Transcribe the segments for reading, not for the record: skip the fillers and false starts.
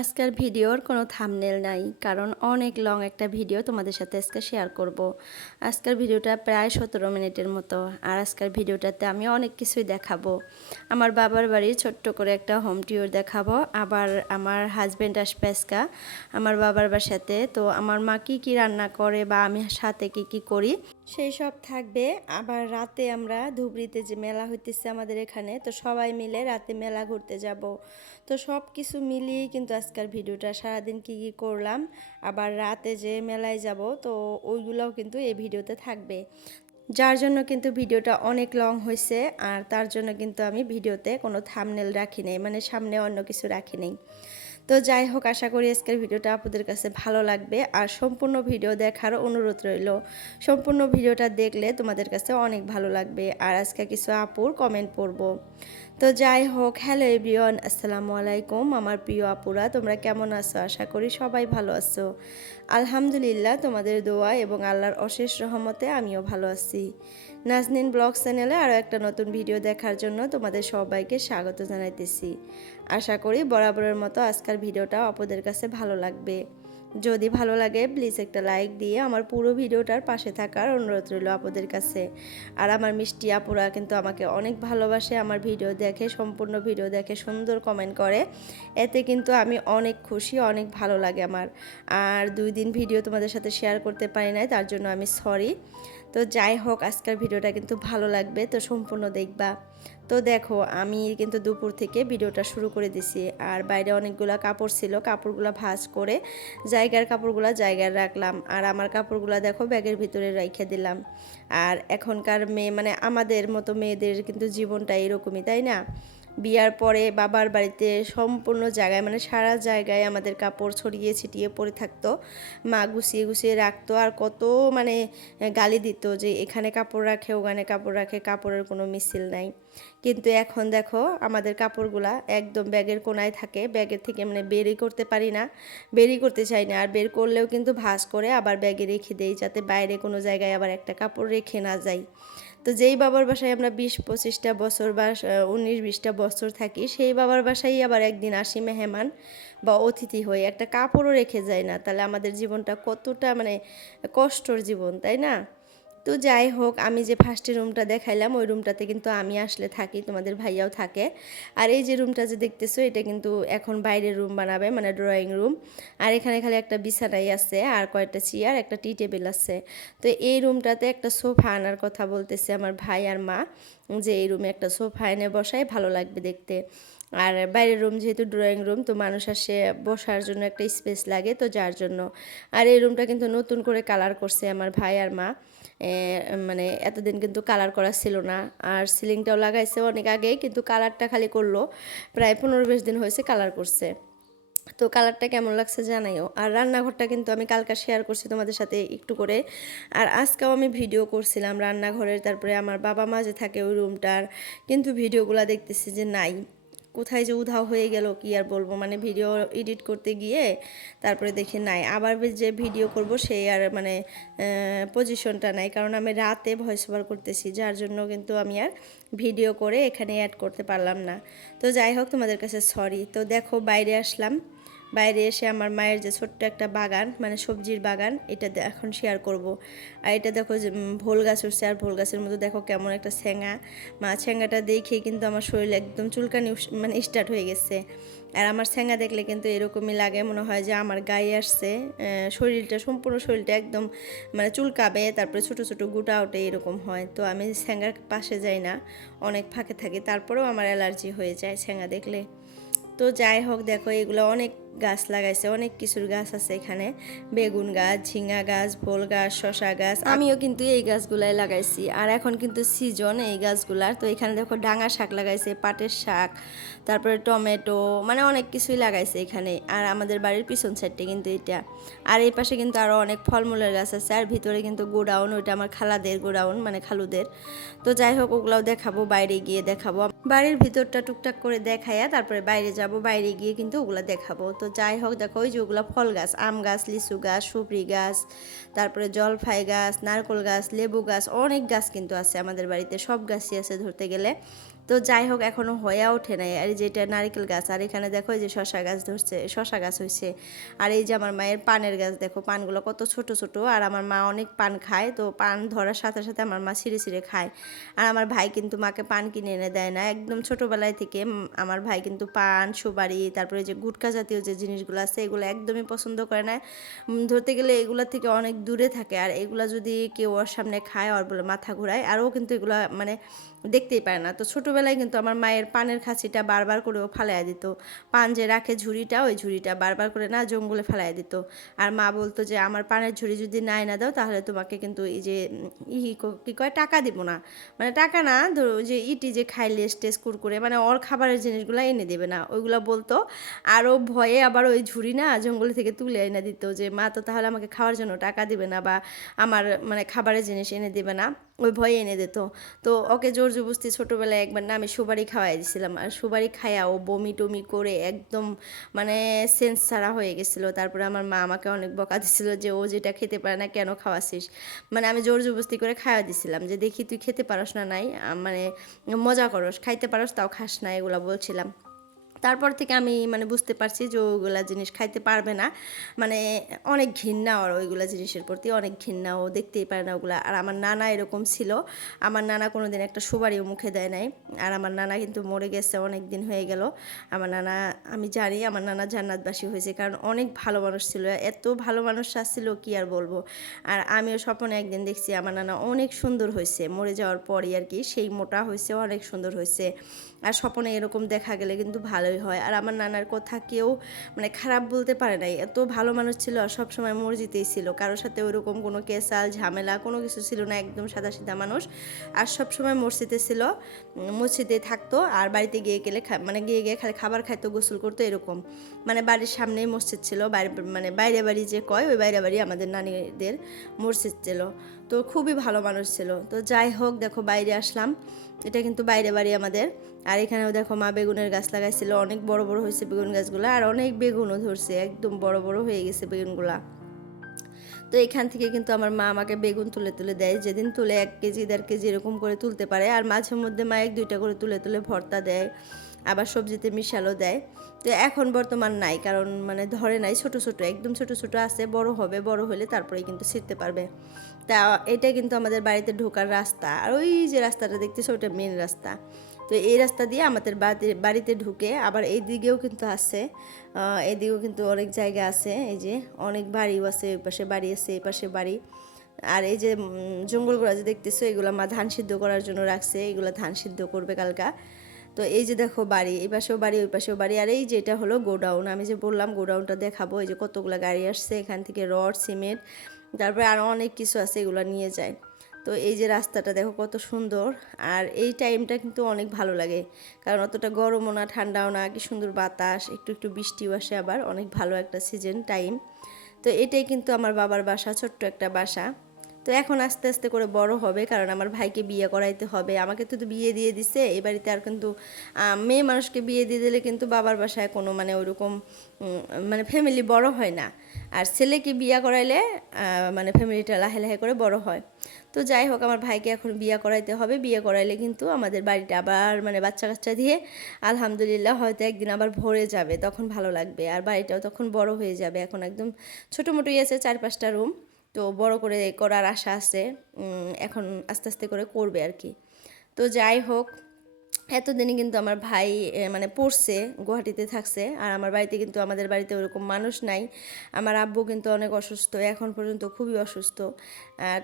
আজকের ভিডিওর কোনো থাম্বনেল নাই, কারণ অনেক লং একটা ভিডিও তোমাদের সাথে আজকে শেয়ার করব। আজকের ভিডিওটা প্রায় 17 মিনিটের মতো। আর আজকের ভিডিওটাতে আমি অনেক কিছুই দেখাবো। আমার বাবার বাড়ির ছোট্ট করে একটা হোম ট্যুর দেখাবো। আবার আমার হাজব্যান্ড আসবে আজকে আমার বাবার বাসাতে, তো আমার মা কী কী রান্না করে বা আমি সাথে কী কী করি সেই সব থাকবে। আবার রাতে আমরা ধুবড়িতে যে মেলা হইতেছে আমাদের এখানে, তো সবাই মিলে রাতে মেলা ঘুরতে যাব। তো সব কিছু মিলিয়েই কিন্তু আজকের ভিডিওটা, সারাদিন কী কী করলাম আবার রাতে যে মেলায় যাব, তো ওইগুলোও কিন্তু এই ভিডিওতে থাকবে। যার জন্য কিন্তু ভিডিওটা অনেক লং হয়েছে। আর তার জন্য কিন্তু আমি ভিডিওতে কোনো থাম্বনেল রাখি নাই, মানে সামনে অন্য কিছু রাখি নাই। তো যাই হোক, আশা করি আজকের ভিডিওটা আপনাদের কাছে ভালো লাগবে। আর সম্পূর্ণ ভিডিও দেখার অনুরোধ রইল। সম্পূর্ণ ভিডিওটা দেখলে তোমাদের কাছে অনেক ভালো লাগবে। আর আজকে কিছু আপুর কমেন্ট পড়ব। তো যাই হোক, হ্যালো এভরিওয়ান, আসসালামু আলাইকুম আমার প্রিয় আপুরা, তোমরা কেমন আছো? আশা করি সবাই ভালো আছো। আলহামদুলিল্লাহ, তোমাদের দোয়া এবং আল্লাহর অশেষ রহমতে আমিও ভালো আছি। নাজনীন ব্লগ চ্যানেলে আরও একটা নতুন ভিডিও দেখার জন্য তোমাদের সবাইকে স্বাগত জানাইতেছি। আশা করি বরাবরের মতো আজকের ভিডিওটা আপনাদের কাছে ভালো লাগবে। যদি ভালো লাগে প্লিজ একটা লাইক দিয়ে আমার পুরো ভিডিওটার পাশে থাকার অনুরোধ রইল আপনাদের কাছে। আর আমার মিষ্টি আপুরা কিন্তু আমাকে অনেক ভালোবাসে, আমার ভিডিও দেখে, সম্পূর্ণ ভিডিও দেখে সুন্দর কমেন্ট করে। এতে কিন্তু আমি অনেক খুশি, অনেক ভালো লাগে আমার। আর 2 দিন ভিডিও তোমাদের সাথে শেয়ার করতে পারি নাই, তার জন্য আমি সরি। তো যাই হোক, আজকের ভিডিওটা কিন্তু ভালো লাগবে, তো সম্পূর্ণ দেখবা। তো দেখো, আমি কিন্তু দুপুর থেকে ভিডিওটা শুরু করে দিছি। আর বাইরে অনেকগুলো কাপড় ছিল, কাপড়গুলো ভাঁজ করে জায়গার কাপড়গুলো জায়গায় রাখলাম। আর আমার কাপড়গুলো দেখো ব্যাগের ভিতরে রেখে দিলাম। আর এখনকার মেয়ে, মানে আমাদের মতো মেয়েদের কিন্তু জীবনটা এরকমই, তাই না? বিয়ার পরে বাবার বাড়িতে সম্পূর্ণ জায়গায়, মানে সারা জায়গায় আমাদের কাপড় ছড়িয়ে ছিটিয়ে পড়ে থাকতো। মা গুছিয়ে গুছিয়ে রাখতো। আর কত মানে গালি দিত যে এখানে কাপড় রাখে, ওখানে কাপড় রাখে, কাপড়ের কোনো মিছিল নাই। কিন্তু এখন দেখো আমাদের কাপড়গুলা একদম ব্যাগের কোনায় থাকে, ব্যাগের থেকে মানে বেরই করতে পারি না, বেরই করতে চাই না। আর বের করলেও কিন্তু ভাঁজ করে আবার ব্যাগে রেখে দেই, যাতে বাইরে কোনো জায়গায় আবার একটা কাপড় রেখে না যাই। তো যেই বাবার বাসায় আমরা 20-25টা বছর বা 19-20টা বছর থাকি, সেই বাবার বাসায় আবার একদিন আসি মেহমান বা অতিথি হয়ে, একটা কাপড়ও রেখে যায় না। তাহলে আমাদের জীবনটা কতটা মানে কষ্টর জীবন, তাই না? তো যাই হোক, আমি যে ফার্স্টে রুমটা দেখাইলাম ওই রুমটাতে কিন্তু আমি আসলে থাকি, তোমাদের ভাইয়াও থাকে। আর এই যে রুমটা যে দেখতেছো, এটা কিন্তু এখন বাইরের রুম বানাবে, মানে ড্রয়িং রুম। আর এখানে খালি একটা বিছানাই আছে, আর কয়েকটা চেয়ার, একটা টি টেবিল আছে। তো এই রুমটাতে একটা সোফা আনার কথা বলতেছে আমার ভাই আর মা, যে এই রুমে একটা সোফা এনে বসাই ভালো লাগবে দেখতে। আর বাইরের রুম যেহেতু ড্রয়িং রুম, তো মানুষ আসে বসার জন্য একটা স্পেস লাগে, তো যার জন্য। আর এই রুমটা কিন্তু নতুন করে কালার করছে আমার ভাই আর মা। মানে এতদিন কিন্তু কালার করা ছিল না। আর সিলিংটাও লাগাইছে অনেক আগে, কিন্তু কালারটা খালি করলো প্রায় 15-20 দিন হয়েছে কালার করছে। তো কালারটা কেমন লাগছে জানাইও। আর রান্নাঘরটা কিন্তু আমি কালকে শেয়ার করছি তোমাদের সাথে একটু করে। আর আজকেও আমি ভিডিও করছিলাম রান্নাঘরের, তারপরে আমার বাবা মা যে থাকে ওই রুমটার, কিন্তু ভিডিওগুলো দেখতেছি যে নাই, কোথায় যে উধাও হয়ে গেল কি আর বলবো। মানে ভিডিও এডিট করতে গিয়ে তারপরে দেখি নাই, আবার যে ভিডিও করব সেই আর মানে পজিশনটা নাই, কারণ আমি রাতে ভয়েস ওভার করতেছি, যার জন্য কিন্তু আমি আর ভিডিও করে এখানে অ্যাড করতে পারলাম না। তো যাই হোক, তোমাদের কাছে সরি। তো দেখো বাইরে আসলাম, বাইরে এসে আমার মায়ের যে ছোট্ট একটা বাগান, মানে সবজির বাগান, এটা এখন শেয়ার করব। আর এটা দেখো যে ভোল গাছ উঠছে, আর ভোল গাছের মধ্যে দেখো কেমন একটা ছ্যাঙা। মা ছ্যাঙাটা দেখে কিন্তু আমার শরীরে একদম চুলকানি মানে স্টার্ট হয়ে গেছে। আর আমার ছ্যাঙা দেখলে কিন্তু এরকমই লাগে, মনে হয় যে আমার গায়ে আসছে, শরীরটা সম্পূর্ণ শরীরটা একদম মানে চুলকাবে, তারপরে ছোটো ছোটো গুটা ওঠে, এরকম হয়। তো আমি ছ্যাঙার পাশে যাই না, অনেক ফাঁকে থাকি, তারপরেও আমার অ্যালার্জি হয়ে যায় ছ্যাঙা দেখলে। তো যাই হোক, দেখো এগুলো অনেক গাছ লাগাইছে, অনেক কিছুর গাছ আছে এখানে, বেগুন গাছ, ঝিঙা গাছ, ভোল গাছ, শশা গাছ, আমিও কিন্তু এই গাছগুলাই লাগাইছি। আর এখন কিন্তু সিজন এই গাছগুলার। তো এখানে দেখো ডাঙা শাক লাগাইছে, পাটের শাক, তারপরে টমেটো, মানে অনেক কিছুই লাগাইছে এখানে। আর আমাদের বাড়ির পিছন সাইডটা কিন্তু এটা। আর এই পাশে কিন্তু আরও অনেক ফলমূলের গাছ আছে। আর ভিতরে কিন্তু গোডাউন, ওইটা আমার খালাদের গোডাউন, মানে খালুদের। তো যাই হোক, ওগুলাও দেখাবো, বাইরে গিয়ে দেখাবো। বাড়ির ভিতরটা টুকটাক করে দেখাইয়া তারপরে বাইরে যাব, বাইরে গিয়ে কিন্তু ওগুলা দেখাবো। তো যাই হোক, দেখো ওই যে ওগুলো ফল গাছ, আম গাছ, লিচু গাছ, সুপারি গাছ, তারপরে জলফাই গাছ, নারকেল গাছ, লেবু গাছ, অনেক গাছ কিন্তু আছে আমাদের বাড়িতে, সব গাছই আছে ধরতে গেলে। তো যাই হোক এখনও হয়ে ওঠে নাই। আর এই যে এটা নারিকেল গাছ, আর এখানে দেখো এই যে শশা গাছ ধরছে, শশা গাছ হয়েছে। আর এই যে আমার মায়ের পানের গাছ, দেখো পানগুলো কত ছোট ছোট। আর আমার মা অনেক পান খায়, তো পান ধরার সাথে সাথে আমার মা ছিঁড়ে ছিঁড়ে খায়। আর আমার ভাই কিন্তু মাকে পান কিনে এনে দেয় না, একদম ছোটোবেলায় থেকে আমার ভাই কিন্তু পান, সুপারি, তারপরে যে গুটকা জাতীয় যে জিনিসগুলো আছে এগুলো একদমই পছন্দ করে না। ধরতে গেলে এগুলোর থেকে অনেক দূরে থাকে। আর এগুলা যদি কেউ ওর সামনে খায়, ওর বলে মাথা ঘুরায়। আর ও কিন্তু এগুলা মানে দেখতেই পারে না। তো ছোটোবেলায় কিন্তু আমার মায়ের পানের খাঁচিটা বারবার করে ও ফালাইয়া দিত, পান যে রাখে ঝুড়িটা, ওই ঝুড়িটা বারবার করে না জঙ্গলে ফেলাইয়া দিত। আর মা বলতো যে আমার পানের ঝুড়ি যদি নাই না দাও তাহলে তোমাকে কিন্তু এই যে কী কয় টাকা দিব না, মানে টাকা না, ধরো যে ইটি যে খাই লেস টেস কুরকুরে, মানে ওর খাবারের জিনিসগুলো এনে দেবে না, ওইগুলো বলতো। আরও ভয়ে আবার ওই ঝুড়ি না জঙ্গল থেকে তুলে এনে দিত, যে মা তো তাহলে আমাকে খাওয়ার জন্য টাকা দিবে না বা আমার মানে খাবারের জিনিস এনে দেবে না, ওই ভয়ে এনে দিত। তো ওকে জোর জবরদস্তি ছোটোবেলায় একবার না আমি সুপারি খাওয়াই দিয়েছিলাম, আর সুপারি খাইয়া ও বমি টমি করে একদম মানে সেন্স ছাড়া হয়ে গেছিলো। তারপরে আমার মা আমাকে অনেক বকা দিছিল যে ও যেটা খেতে পারে না কেন খাওয়াছিস, মানে আমি জোর জবরদস্তি করে খাওয়া দিছিলাম, যে দেখি তুই খেতে পারস না নাই, মানে মজা করস, খাইতে পারস তাও খাস না, এগুলো বলছিলাম। তারপর থেকে আমি মানে বুঝতে পারছি যে ওইগুলা জিনিস খাইতে পারবে না, মানে অনেক ঘৃণা ওর ওইগুলা জিনিসের প্রতি, অনেক ঘৃণা, ও দেখতেই পারে না ওগুলা। আর আমার নানা এরকম ছিল, আমার নানা কোনো দিন একটা সুপারিও মুখে দেয় নাই। আর আমার নানা কিন্তু মরে গেছে, অনেক দিন হয়ে গেল আমার নানা। আমি জানি আমার নানা জান্নাতবাসী হয়েছে, কারণ অনেক ভালো মানুষ ছিল, এত ভালো মানুষ আসছিল কি আর বলবো। আর আমিও স্বপ্নে একদিন দেখছি আমার নানা অনেক সুন্দর হয়েছে, মরে যাওয়ার পরই আর কি, সেই মোটা হয়েছে, অনেক সুন্দর হয়েছে। আর স্বপ্নে এরকম দেখা গেলে কিন্তু ভালোই হয়। আর আমার নানার কথা কেউ মানে খারাপ বলতে পারে নাই, এত ভালো মানুষ ছিল, আর সবসময় মসজিদেই ছিল, কারোর সাথে ওইরকম কোনো কেসাল ঝামেলা কোনো কিছু ছিল না, একদম সাদাসিধা মানুষ। আর সবসময় মসজিদে ছিল, মসজিদে থাকতো, আর বাড়িতে গিয়ে গেলে মানে গিয়ে গিয়ে খালি খাবার খাইতো, গোসল করতো এরকম। মানে বাড়ির সামনেই মসজিদ ছিল, মানে বাইরে বাড়ি যে কয় ওই বাইরে বাড়ি আমাদের নানিদের মসজিদ ছিল। তো খুবই ভালো মানুষ ছিল। তো যাই হোক দেখো বাইরে আসলাম, এটা কিন্তু বাইরে বাড়ি আমাদের। আর এখানেও দেখো মা বেগুনের গাছ লাগাইছিল, অনেক বড় বড় হয়েছে বেগুন গাছগুলো, আর অনেক বেগুনও ধরছে, একদম বড় বড় হয়ে গেছে বেগুনগুলা। তো এখান থেকে কিন্তু আমার মা আমাকে বেগুন তুলে তুলে দেয়, যেদিন তুলে 1 কেজি 1.5 কেজি এরকম করে তুলতে পারে। আর মাঝে মধ্যে মা 1-2টা করে তুলে তুলে ভর্তা দেয়, আবার সবজিতে মিশালো দেয়। তো এখন বর্তমান নাই, কারণ মানে ধরে নাই, ছোট ছোট একদম ছোট ছোট আছে, বড় হবে, বড় হলে তারপরে কিন্তু ছিঁড়তে পারবে। তা এটা কিন্তু আমাদের বাড়িতে ঢোকার রাস্তা, আর ওই যে রাস্তাটা দেখতেছো ওটা মেন রাস্তা। তো এই রাস্তা দিয়ে আমাদের বাড়িতে ঢুকে, আবার এই দিকেও কিন্তু আছে, এদিকেও কিন্তু অনেক জায়গা আছে, এই যে অনেক বাড়িও আছে, ওই পাশে বাড়ি আছে, এই পাশে বাড়ি। আর এই যে জঙ্গলগুলো যে দেখতেছো এগুলো মা ধান সিদ্ধ করার জন্য রাখছে, এগুলো ধান সিদ্ধ করবে কালকা। তো এই যে দেখো বাড়ি, এই পাশেও বাড়ি, ওই পাশেও বাড়ি। আর এই যে এটা হলো গোডাউন, আমি যে বললাম গোডাউনটা দেখাবো, এই যে কতগুলো গাড়ি আসছে, এখান থেকে রড সিমেন্ট তারপরে আরও অনেক কিছু আছে, এগুলো নিয়ে যায়। তো এই যে রাস্তাটা দেখো কত সুন্দর। আর এই টাইমটা কিন্তু অনেক ভালো লাগে, কারণ অতটা গরমও না ঠান্ডাও না, কি সুন্দর বাতাস, একটু একটু বৃষ্টিও আসে, আবার অনেক ভালো একটা সিজন টাইম। তো এটাই কিন্তু আমার বাবার বাসা, ছোট্ট একটা বাসা। তো এখন আস্তে আস্তে করে বড় হবে, কারণ আমার ভাইকে বিয়ে করাইতে হবে, আমাকে তো বিয়ে দিয়ে দিছে এই বাড়িতে। আর কিন্তু মেয়ে মানুষকে বিয়ে দিয়ে দিলে কিন্তু বাবার বাসায় কোনো মানে ওইরকম মানে ফ্যামিলি বড় হয় না। আর ছেলেকে বিয়ে করাইলে মানে ফ্যামিলিটা লাহে লাহে করে বড় হয়। তো যাই হোক আমার ভাইকে এখন বিয়ে করাইতে হবে, বিয়ে করাইলে কিন্তু আমাদের বাড়িটা আবার মানে বাচ্চা কাচ্চা দিয়ে আলহামদুলিল্লাহ হয়তো একদিন আবার ভরে যাবে, তখন ভালো লাগবে। আর বাড়িটাও তখন বড় হয়ে যাবে, এখন একদম ছোটো মোটোই আছে, 4-5টা রুম। তো বড় করে করার আশা আছে, এখন আস্তে আস্তে করে করবে আর কি। তো যাই হোক এতদিনই কিন্তু আমার ভাই মানে পড়ছে, গুয়াহাটিতে থাকছে, আর আমার বাড়িতে কিন্তু আমাদের বাড়িতে ওরকম মানুষ নাই। আমার আব্বু কিন্তু অনেক অসুস্থ, এখন পর্যন্ত খুবই অসুস্থ।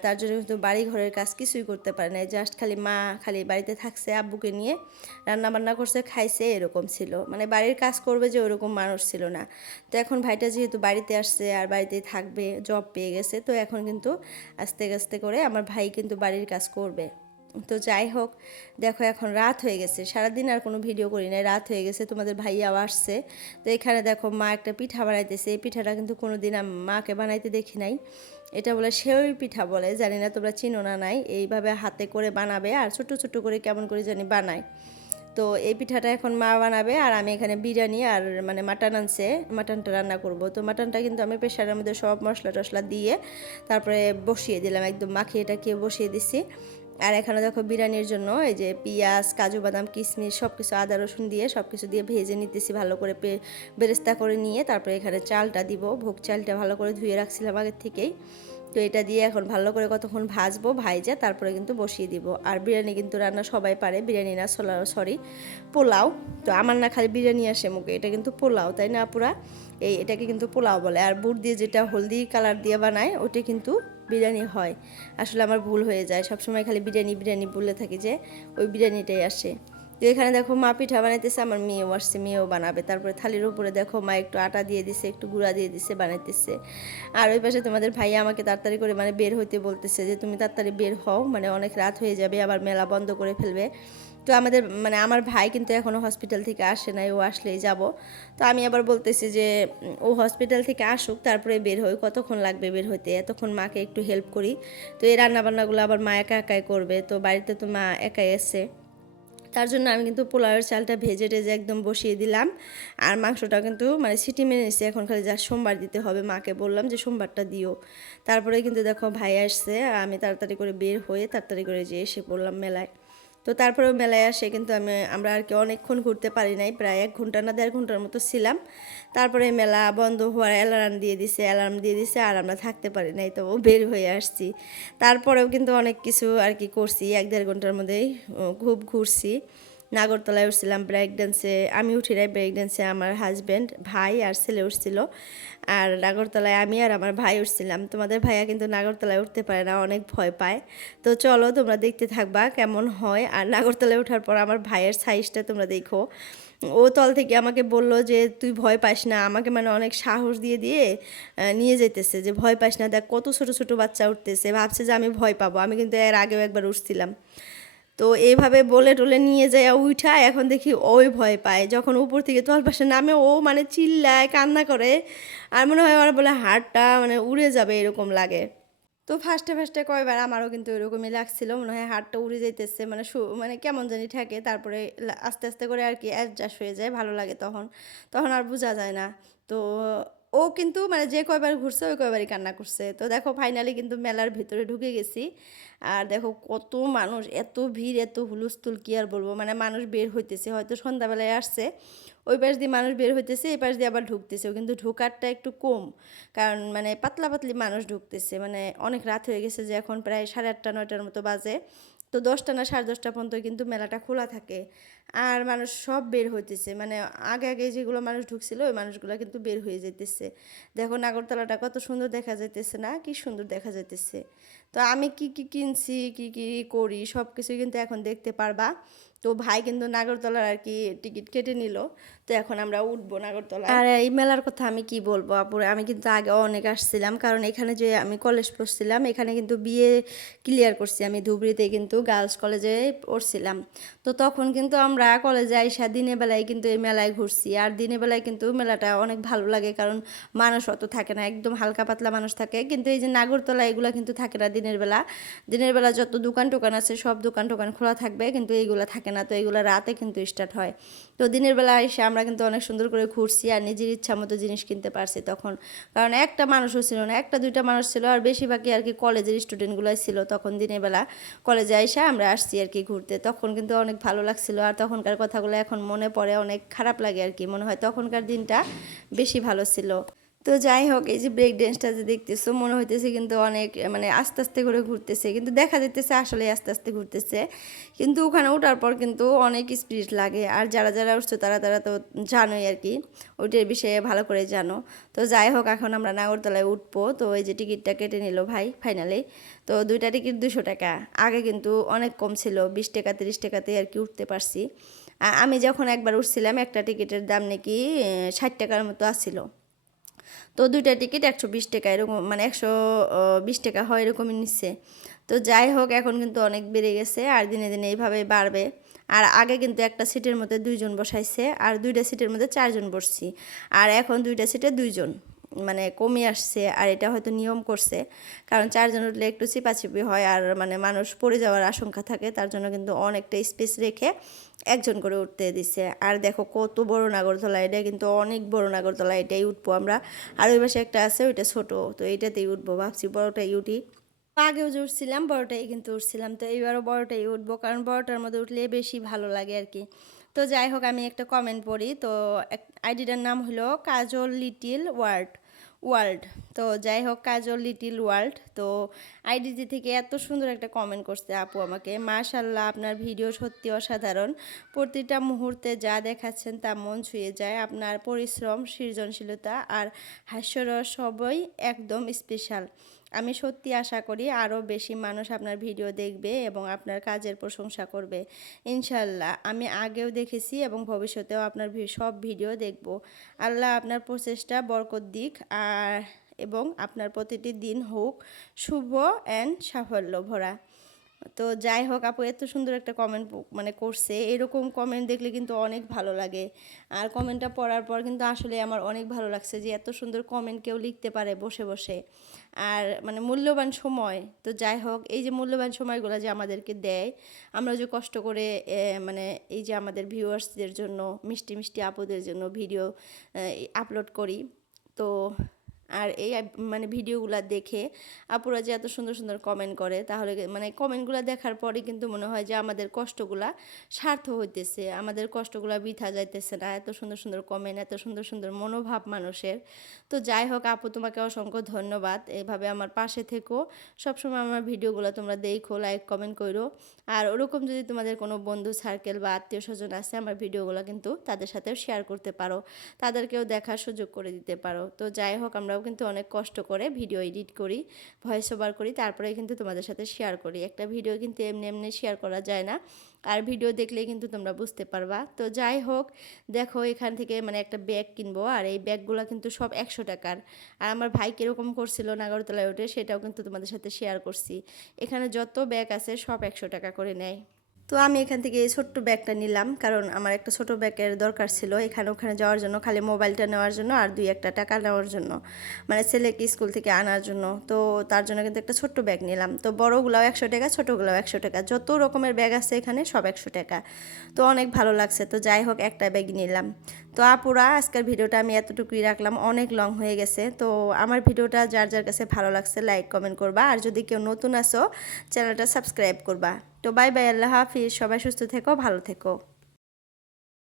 তার জন্য কিন্তু বাড়ি ঘরের কাজ কিছুই করতে পারে না, জাস্ট খালি মা খালি বাড়িতে থাকছে, আব্বুকে নিয়ে রান্না বান্না করছে, খাইছে, এরকম ছিল। মানে বাড়ির কাজ করবে যে ওরকম মানুষ ছিল না। তো এখন ভাইটা যেহেতু বাড়িতে আসছে আর বাড়িতেই থাকবে, জব পেয়ে গেছে, তো এখন কিন্তু আস্তে আস্তে করে আমার ভাই কিন্তু বাড়ির কাজ করবে। তো যাই হোক দেখো এখন রাত হয়ে গেছে, সারাদিন আর কোনো ভিডিও করি নাই, রাত হয়ে গেছে, তোমাদের ভাইয়াও আসছে। তো এখানে দেখো মা একটা পিঠা বানাইতেছে, এই পিঠাটা কিন্তু কোনো দিন আমি মাকে বানাইতে দেখি নাই। এটা বলে সেওই পিঠা বলে, জানি না তোমরা চিনো না নাই, এইভাবে হাতে করে বানাবে আর ছোট ছোট করে কেমন করে জানি বানায়। তো এই পিঠাটা এখন মা বানাবে, আর আমি এখানে বিরিয়ানি আর মানে মাটন আনছে, মাটনটা রান্না করব। তো মাটনটা কিন্তু আমি প্রেশারের মধ্যে সব মশলা টশলা দিয়ে তারপরে বসিয়ে দিলাম, একদম মাখিয়ে টাখিয়ে বসিয়ে দিছি। আর এখানে দেখো বিরিয়ানির জন্য এই যে পেঁয়াজ, কাজু বাদাম, কিশমিশ সব কিছু, আদা রসুন দিয়ে সব কিছু দিয়ে ভেজে নিতেছি ভালো করে, বেরেস্তা করে নিয়ে তারপরে এখানে চালটা দিব। ভোগ চালটা ভালো করে ধুয়ে রাখছিলাম আগের থেকেই। তো এটা দিয়ে এখন ভালো করে কতক্ষণ ভাজবো, ভাইজা তারপরে কিন্তু বসিয়ে দিব। আর বিরিয়ানি কিন্তু রান্না সবাই পারে, বিরিয়ানি না সরি পোলাও। তো আমার না খালি বিরিয়ানি আসে মুখে, এটা কিন্তু পোলাও, তাই না পুরা? এটাকে কিন্তু পোলাও বলে। আর বুট দিয়ে যেটা হলদি কালার দিয়ে বানায় ওটা কিন্তু বিরিয়ানি হয়। আসলে আমার ভুল হয়ে যায়, সবসময় খালি বিরিয়ানি বিরিয়ানি বলে থাকি, যে ওই বিরিয়ানিটাই আসে। তো এখানে দেখো মা পিঠা বানাইতেছে, আমার মেয়েও আসছে, মেয়েও বানাবে। তারপরে থালির উপরে দেখো মা একটু আটা দিয়ে দিছে, একটু গুঁড়া দিয়ে দিছে, বানাইতেছে। আর ওই পাশে তোমাদের ভাইয়া আমাকে তাড়াতাড়ি করে মানে বের হইতে বলতেছে, যে তুমি তাড়াতাড়ি বের হও, মানে অনেক রাত হয়ে যাবে, আবার মেলা বন্ধ করে ফেলবে। তো আমাদের মানে আমার ভাই কিন্তু এখনও হসপিটাল থেকে আসে নাই, ও আসলেই যাব। তো আমি আবার বলতেছি যে ও হসপিটাল থেকে আসুক তারপরে বের হই, কতক্ষণ লাগবে বের হইতে, এতক্ষণ মাকে একটু হেল্প করি। তো এই রান্নাবান্নাগুলো আবার মা একা একাই করবে, তো বাড়িতে তো মা একাই এসে, তার জন্য আমি কিন্তু পোলাওয়ের চালটা ভেজে টেজে একদম বসিয়ে দিলাম। আর মাংসটা কিন্তু মানে সিটি মেরে নিচ্ছি, এখন খালি যা সোমবার দিতে হবে, মাকে বললাম যে সোমবারটা দিও। তারপরে কিন্তু দেখো ভাই আসছে, আমি তাড়াতাড়ি করে বের হয়ে তাড়াতাড়ি করে যে এসে পড়লাম মেলায়। তো তারপরেও মেলায় আসে কিন্তু আমরা আর কি অনেকক্ষণ ঘুরতে পারি নাই, প্রায় 1 ঘন্টা না 1.5 ঘন্টার মতো ছিলাম। তারপরে মেলা বন্ধ হওয়ার অ্যালার্ম দিয়ে দিছে আর আমরা থাকতে পারি নাই, তো বের হয়ে আসছি। তারপরেও কিন্তু অনেক কিছু আর কি করছি, 1-1.5 ঘন্টার মধ্যেই খুব ঘুরছি। নাগরতলায় উঠছিলাম ব্রেক ড্যান্সে, আমি উঠি নাই ব্রেক ড্যান্সে, আমার হাজব্যান্ড, ভাই আর ছেলে উঠছিল। আর নাগরতলায় আমি আর আমার ভাই উঠছিলাম। তোমাদের ভাইয়া কিন্তু নাগরতলায় উঠতে পারে না, অনেক ভয় পায়। তো চলো তোমরা দেখতে থাকবা কেমন হয়। আর নাগরতলায় ওঠার পর আমার ভাইয়ের সাইজটা তোমরা দেখো। ও তল থেকে আমাকে বলল যে তুই ভয় পাস না, আমাকে মানে অনেক সাহস দিয়ে দিয়ে নিয়ে যেতেছে, যে ভয় পাস না, দেখ কত ছোট ছোট বাচ্চা উঠতেছে, ভাবছে যে আমি ভয় পাবো। আমি কিন্তু এর আগেও একবার উঠছিলাম। তো এইভাবে বলে টলে নিয়ে যায় উঠা, এখন দেখি ওই ভয় পায়, যখন উপর থেকে তল পাশে নামে ও মানে চিল্লায়, কান্না করে। আর মনে হয় ওরা বলে হাড়টা মানে উড়ে যাবে এরকম লাগে। তো ফার্স্টে ফার্স্টে কয়বার আমারও কিন্তু এরকমই লাগছিল, মনে হয় হাড়টা উড়ে যাইতেছে, মানে মানে কেমন জানি থাকে। তারপরে আস্তে আস্তে করে আর কি অ্যাডজাস্ট হয়ে যায়, ভালো লাগে তখন। তখন আর বোঝা যায় না। তো ও কিন্তু মানে যে কয়বার ঘুরছে ওই কয়বারই কান্না করছে। তো দেখো ফাইনালি কিন্তু মেলার ভিতরে ঢুকে গেছি। আর দেখো কত মানুষ, এত ভিড়, এত হুলস্থুল, কি আর বলবো, মানে মানুষ বের হইতেছে, হয়তো সন্ধ্যাবেলায় আসছে, ওই পাশ দিয়ে মানুষ বের হইতেছে, এই পাশ দিয়ে আবার ঢুকতেছে, কিন্তু ঢোকারটা একটু কম, কারণ মানে পাতলা পাতলি মানুষ ঢুকতেছে, মানে অনেক রাত হয়ে গেছে, যে এখন প্রায় 8:30-9টার মতো বাজে। তো 10টা না 10:30 পর্যন্ত কিন্তু মেলাটা খোলা থাকে। আর মানুষ সব বের হইতেছে, মানে আগে আগে যেগুলো মানুষ ঢুকছিল ওই মানুষগুলো কিন্তু বের হয়ে যেতেছে। দেখো নাগরতলাটা কত সুন্দর দেখা যাইতেছে না, কি সুন্দর দেখা যাইতেছে। তো আমি কি কি কিনছি, কি কি করি, সব কিছুই কিন্তু এখন দেখতে পারবা। তো ভাই কিন্তু নাগরতলার আর কি টিকিট কেটে নিল। তো এখন আমরা উঠবো নাগরতলায়। আর এই মেলার কথা আমি কি বলবো আপুরে, আমি কিন্তু আগে অনেক আসছিলাম, কারণ এখানে যে আমি কলেজ পড়ছিলাম, এখানে কিন্তু বিএ ক্লিয়ার করছি আমি ধুবড়িতে, কিন্তু গার্লস কলেজে পড়ছিলাম। তো তখন কিন্তু আমরা কলেজে আইসা দিনের বেলায় কিন্তু এই মেলায় ঘুরছি। আর দিনের বেলায় কিন্তু মেলাটা অনেক ভালো লাগে, কারণ মানুষ অত থাকে না, একদম হালকা পাতলা মানুষ থাকে। কিন্তু এই যে নাগরতলা এগুলো কিন্তু থাকে না দিনের বেলা। দিনের বেলা যত দোকান টোকান আছে সব দোকান টোকান খোলা থাকবে, কিন্তু এইগুলো থাকে না। তো এইগুলো রাতে কিন্তু স্টার্ট হয়। তো দিনের বেলা এসে আমরা কিন্তু অনেক সুন্দর করে ঘুরছি আর নিজের ইচ্ছা মতো জিনিস কিনতে পারছি তখন, কারণ একটা মানুষও ছিল না, 1-2টা মানুষ ছিল, আর বেশিরভাগই আর কি কলেজের স্টুডেন্টগুলোই ছিল তখন দিনের বেলা। কলেজে এসে আমরা আসছি আর কি ঘুরতে, তখন কিন্তু অনেক ভালো লাগছিল। আর তখনকার কথাগুলো এখন মনে পড়ে, অনেক খারাপ লাগে আর কি, মনে হয় তখনকার দিনটা বেশি ভালো ছিল। তো যাই হোক, এই যে ব্রেক ড্যান্সটা যে দেখতেছো, মনে হইতেছে কিন্তু অনেক মানে আস্তে আস্তে করে ঘুরতেছে, কিন্তু দেখা যাইতেছে আসলে আস্তে আস্তে ঘুরতেছে, কিন্তু ওখানে ওঠার পর কিন্তু অনেক স্পিড লাগে। আর যারা যারা উঠছো তারা তারা তো জানোই আর কি, ওইটার বিষয়ে ভালো করে জানো। তো যাই হোক, এখন আমরা নাগরতলায় উঠবো। তো এই যে টিকিটটা কেটে নিল ভাই ফাইনালি। তো 2টা টিকিট 200 টাকা, আগে কিন্তু অনেক কম ছিল, 20 টাকা 30 টাকাতে আর কি উঠতে পারছি। আমি যখন একবার উঠছিলাম একটা টিকিটের দাম নাকি 60 টাকার মতো আসছিল। তো 2টা টিকিট 120 টাকা, এরকম মানে 120 টাকা হয় এরকমই নিচ্ছে। তো যাই হোক, এখন কিন্তু অনেক বেড়ে গেছে, আর দিনে দিনে এইভাবেই বাড়বে। আর আগে কিন্তু একটা সিটের মধ্যে 2জন বসাইছে, আর 2টা সিটের মধ্যে 4জন বসছি। আর এখন 2টা সিটে 2জন, মানে কমে আসছে। আর এটা হয়তো নিয়ম করছে, কারণ 4জন উঠলে একটু চিপাচিপি হয়, আর মানে মানুষ পড়ে যাওয়ার আশঙ্কা থাকে, তার জন্য কিন্তু অনেকটা স্পেস রেখে একজন করে উঠতে দিছে। আর দেখো কত বড় নাগরদোলা, এটা কিন্তু অনেক বড় নাগরদোলা, এটাই উঠবো আমরা। আর ওই পাশে একটা আছে, ওইটা ছোট, তো এইটাতেই উঠবো, ভাবছি বড়টাই উঠি। আগেও যে উঠছিলাম বড়টাই কিন্তু উঠছিলাম, তো এইবারও বড়টাই উঠবো, কারণ বড়টার মধ্যে উঠলে বেশি ভালো লাগে আর কি। তো যাই হোক, আমি একটা কমেন্ট পড়ি। তো আইডিটার নাম হলো কাজল লিটিল ওয়ার্ল্ড। তো যাই হোক, কাজল লিটিল ওয়ার্ল্ড। তো আইডিটি থেকে এত সুন্দর একটা কমেন্ট করছে আপু আমাকে, মাশাল্লাহ আপনার ভিডিও সত্যি অসাধারণ, প্রতিটা মুহূর্তে যা দেখাচ্ছেন তা মন ছুঁয়ে যায়, আপনার পরিশ্রম, সৃজনশীলতা আর হাস্যরস সবই একদম স্পেশাল। আমি সত্যি আশা করি আরও বেশি মানুষ আপনার ভিডিও দেখবে এবং আপনার কাজের প্রশংসা করবে ইনশাল্লাহ। আমি আগেও দেখেছি এবং ভবিষ্যতেও আপনার সব ভিডিও দেখব। আল্লাহ আপনার প্রচেষ্টা বরকত দিক আর এবং আপনার প্রতিটি দিন হোক শুভ অ্যান্ড সাফল্য ভরা। তো যাই হোক, আপু এত সুন্দর একটা কমেন্ট মানে করছে, এরকম কমেন্ট দেখলে কিন্তু অনেক ভালো লাগে। আর কমেন্টটা পড়ার পর কিন্তু আসলে আমার অনেক ভালো লাগছে যে এত সুন্দর কমেন্ট কেউ লিখতে পারে বসে বসে, আর মানে মূল্যবান সময়। তো যাই হোক, এই যে মূল্যবান সময়গুলো যে আমাদেরকে দেয়, আমরা যে কষ্ট করে মানে এই যে আমাদের ভিউয়ার্সদের জন্য, মিষ্টি মিষ্টি আপুদের জন্য ভিডিও আপলোড করি। তো আর এই মানে ভিডিওগুলো দেখে আপুরা যে এত সুন্দর সুন্দর কমেন্ট করে, তাহলে মানে কমেন্টগুলো দেখার পরে কিন্তু মনে হয় যে আমাদের কষ্টগুলা সার্থক হইতেছে, আমাদের কষ্টগুলা বৃথা যাইতেছে না। এত সুন্দর সুন্দর কমেন্ট, এত সুন্দর সুন্দর মনোভাব মানুষের। তো যাই হোক আপু, তোমাকে অসংখ্য ধন্যবাদ, এভাবে আমার পাশে থেকো, সবসময় আমার ভিডিওগুলো তোমরা দেখো, লাইক কমেন্ট করো। আর ওরকম যদি তোমাদের কোনো বন্ধু সার্কেল বা আত্মীয় স্বজন আছে, আমার ভিডিওগুলো কিন্তু তাদের সাথেও শেয়ার করতে পারো, তাদেরকেও দেখার সুযোগ করে দিতে পারো। তো যাই হোক, আমরাও কিন্তু অনেক কষ্ট করে ভিডিও এডিট করি, ভয়েস ওভার করি, তারপরে কিন্তু তোমাদের সাথে শেয়ার করি। একটা ভিডিও কিন্তু এমনি এমনি শেয়ার করা যায় না, আর ভিডিও দেখলেই কিন্তু তোমরা বুঝতে পারবা। তো যাই হোক, দেখো এখান থেকে মানে একটা ব্যাগ কিনবো, আর এই ব্যাগগুলো কিন্তু সব 100 টাকার। আর আমার ভাই কীরকম করছিল নাগরতলায় ওঠে, সেটাও কিন্তু তোমাদের সাথে শেয়ার করছি। এখানে যত ব্যাগ আছে সব 100 টাকা করে নেয়। তো আমি এখান থেকে এই ছোট্ট ব্যাগটা নিলাম, কারণ আমার একটা ছোট ব্যাগের দরকার ছিল এখানে ওখানে যাওয়ার জন্য, খালি মোবাইলটা নেওয়ার জন্য আর 2-1 টাকা নেওয়ার জন্য, মানে ছেলেকে স্কুল থেকে আনার জন্য। তো তার জন্য কিন্তু একটা ছোট্ট ব্যাগ নিলাম। তো বড়গুলাও 100 টাকা, ছোটোগুলাও 100 টাকা, যত রকমের ব্যাগ আছে এখানে সব 100 টাকা। তো অনেক ভালো লাগছে। তো যাই হোক, একটা ব্যাগ নিলাম। তো আপুরা, আজকের ভিডিওটা আমি এতটুকুই রাখলাম, অনেক লং হয়ে গেছে। তো আমার ভিডিওটা যার যার কাছে ভালো লাগছে লাইক কমেন্ট করবা, আর যদি কেউ নতুন আসো চ্যানেলটা সাবস্ক্রাইব করবা। তো বাই বাই, আল্লাহ হাফিজ, সবাই সুস্থ থেকো, ভালো থেকো।